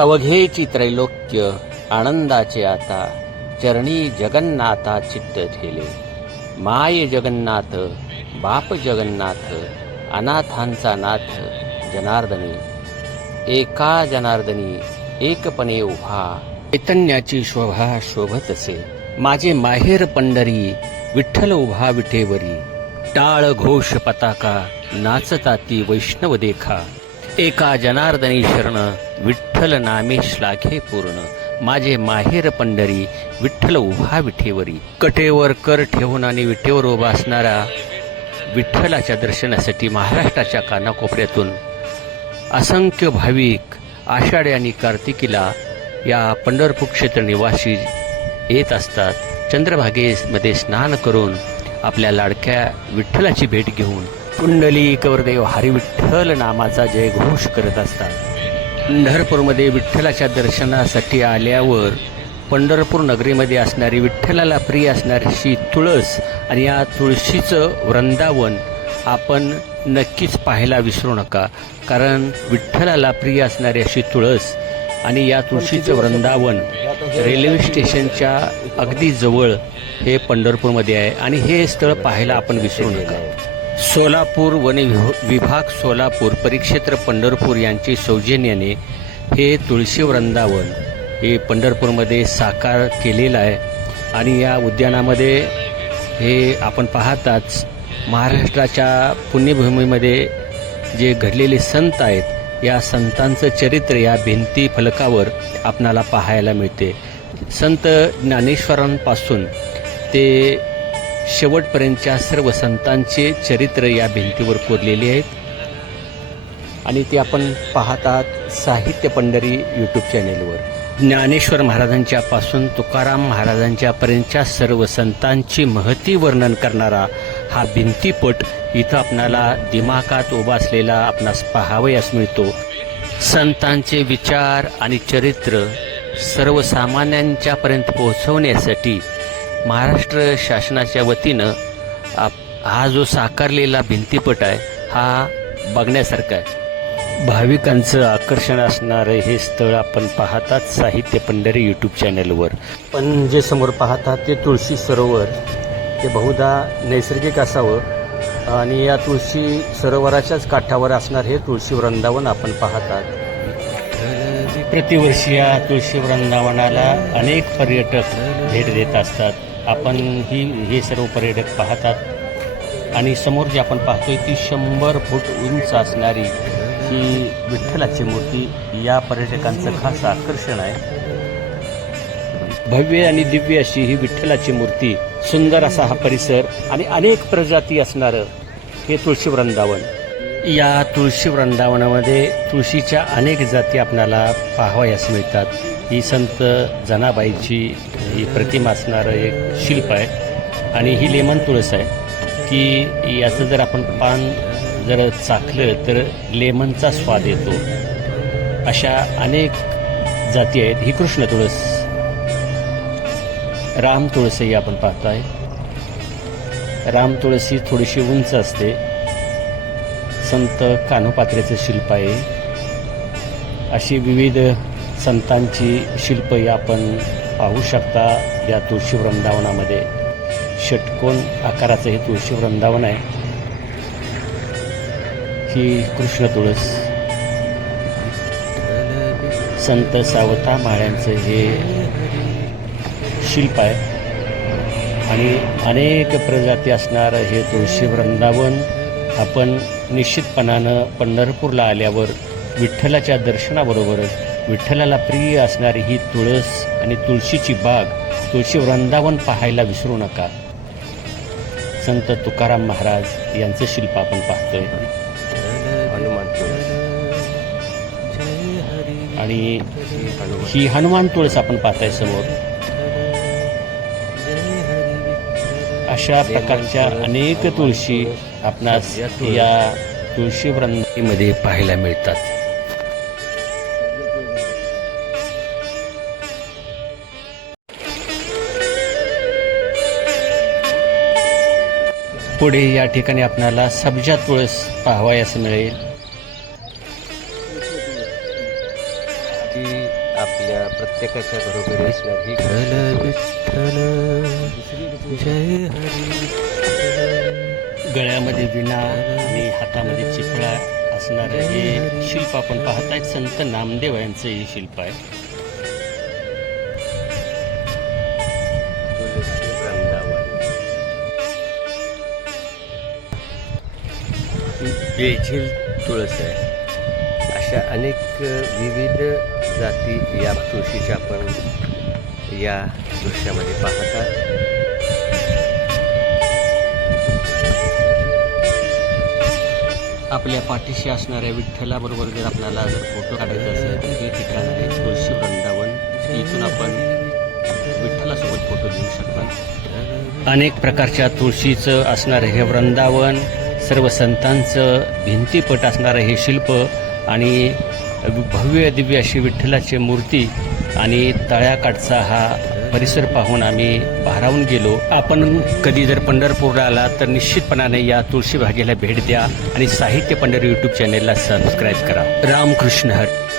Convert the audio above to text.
अवघेची त्रैलोक्य आनंदाचे आता, चरणी जगन्नाथा चित्त ठेले. माय जगन्नाथ, बाप जगन्नाथ, अनाथांचा नाथ जनार्दनी. एका जनार्दनी एकपणे उभा, चैतन्याची शोभा शोभत असे. माझे माहेर पंढरी, विठ्ठल उभा विठेवरी. टाळ घोष पताका, नाचताती वैष्णव देखा. एका जनार्दनी शरण, विठ्ठल नामे श्लाघे पूर्ण. माझे माहेर पंढरी, विठ्ठल उभा विठेवरी. कटेवर कर ठेवून आणि विठेवर उभा असणारा विठ्ठलाच्या दर्शनासाठी महाराष्ट्राच्या कानाकोपऱ्यातून असंख्य भाविक आषाढी आणि कार्तिकीला या पंढरपूर क्षेत्र निवासी येत असतात. चंद्रभागेमध्ये स्नान करून आपल्या लाडक्या विठ्ठलाची भेट घेऊन पुंडलिक वरदेव हरी विठ्ठल नामाचा जयघोष करत असतात. पंढरपूरमध्ये विठ्ठलाच्या दर्शनासाठी आल्यावर पंढरपूर नगरीमध्ये असणारी विठ्ठलाला प्रिय असणारी तुळस आणि या तुळशीचं वृंदावन आपण नक्कीच पाहायला विसरू नका. कारण विठ्ठलाला प्रिय असणारी अशी तुळस आणि या तुळशीचं वृंदावन रेल्वे स्टेशनच्या अगदी जवळ हे पंढरपूरमध्ये आहे आणि हे स्थळ पाहायला आपण विसरू नका. सोलापूर वन विभाग सोलापूर परिक्षेत्र पंढरपूर यांचे सौजन्याने हे तुळशी वृंदावन हे पंढरपूरमध्ये साकार केलेलं आहे. आणि या उद्यानामध्ये हे आपण पाहताच महाराष्ट्राच्या पुण्यभूमीमध्ये जे घडलेले संत आहेत या संतांचं चरित्र या भिंती फलकावर आपणाला पाहायला मिळते. संत ज्ञानेश्वरांपासून ते शेवटपर्यंतच्या सर्व संतांचे चरित्र या भिंतीवर कोरलेले आहेत आणि ते आपण पाहतात साहित्य पंढरी यूट्यूब चॅनेलवर. ज्ञानेश्वर महाराजांच्या पासून तुकाराम महाराजांच्या पर्यंतच्या सर्व संतांची महती वर्णन करणारा हा भिंतीपट इथं आपणाला दिमाखात उभा असलेला आपणास पाहावयास मिळतो. संतांचे विचार आणि चरित्र सर्वसामान्यांच्या पर्यंत पोहोचवण्यासाठी महाराष्ट्र शासनाच्या वतीनं हा जो साकारलेला भिंतीपट आहे हा बघण्यासारखा आहे. भाविकांचं आकर्षण असणारं हे स्थळ आपण पाहतात साहित्य पंढरी यूट्यूब चॅनलवर. पण जे समोर पाहतात ते तुळशी सरोवर ते बहुधा नैसर्गिक असावं आणि या तुळशी सरोवराच्याच काठावर असणार हे तुळशी वृंदावन आपण पाहतात. प्रतिवर्षी या तुळशी वृंदावनाला अनेक पर्यटक भेट देत असतात. आपण हे सर्व पर्यटक पाहतात आणि समोर जे आपण पाहतोय ती 100 फूट उंच असणारी ही विठ्ठलाची मूर्ती या पर्यटकांचं खास आकर्षण आहे. भव्य आणि दिव्य अशी ही विठ्ठलाची मूर्ती, सुंदर असा हा परिसर आणि अनेक प्रजाती असणारं हे तुळशी वृंदावन. या तुळशी वृंदावनामध्ये तुळशीच्या अनेक जाती आपणाला पाहावयास मिळतात. ही संत जनाबाईची ही प्रतिमा असणारं एक शिल्प आहे आणि ही लेमन तुळस आहे की याचं जर आपण पान जर चाखलं तर लेमनचा स्वाद येतो. अशा अनेक जाती आहेत. ही कृष्ण तुळस, राम तुळसही आपण पाहताय. राम तुळस ही थोडीशी उंच असते. संत कान्होपात्रेचं शिल्प आहे. अशी विविध संतांची शिल्पही आपण पाहू शकता या तुळशी वृंदावनामध्ये. षटकोन आकाराचं हे तुळशी वृंदावन आहे. ही कृष्ण तुळस संत सावता महाराजांचं हे शिल्प आहे आणि अनेक प्रजाती असणारं हे तुळशी वृंदावन आपण निश्चितपणानं पंढरपूरला आल्यावर विठ्ठलाच्या दर्शनाबरोबरच विठ्ठलाला प्रिय असणारी ही तुळस आणि तुळशीची बाग, तुळशी वृंदावन पाहायला विसरू नका. संत तुकाराम महाराज यांचं शिल्प आपण पाहतोय आणि ही हनुमान तुळस आपण पाहताय समोर. अशा प्रकारच्या अनेक तुळशी आपणास या तुळशी वृंदावनामध्ये पाहायला मिळतात. पुढे या ठिकाणी आपणाला सब्जा तुळस पाहावयास मिळेल. ती आपल्या प्रत्येकाच्या घरोघरी असणार ही जय हरी गळ्यामध्ये विणा आणि हातामध्ये चिपळा असणारं हे शिल्प आपण पाहताय. संत नामदेव यांचं हे शिल्प आहे. तुळशी वृंदावन, बेझिल तुळस आहे. अशा अनेक विविध जाती या तुळशीच्या आपण या दृश्यामध्ये पाहतात. आपल्या पाठीशी असणाऱ्या विठ्ठलाबरोबर जर आपल्याला जर फोटो काढायचा असेल तर हे ठिकाण आहे तुळशी वृंदावन. इथून आपण विठ्ठलासोबत फोटो घेऊ शकता. अनेक प्रकारच्या तुळशीचं असणारं हे वृंदावन, सर्व संतांचं भिंतीपट असणारं हे शिल्प आणि भव्य दिव्य अशी विठ्ठलाची मूर्ती आणि तळ्याकाठचा हा परिसर पाहून आम्ही भारावून गेलो. आपण कधी जर पंढरपूरला आला तर निश्चितपणाने या तुळशी बागेला भेट द्या आणि साहित्य पंढरी यूट्यूब चॅनेलला सबस्क्राईब करा. रामकृष्ण हरी.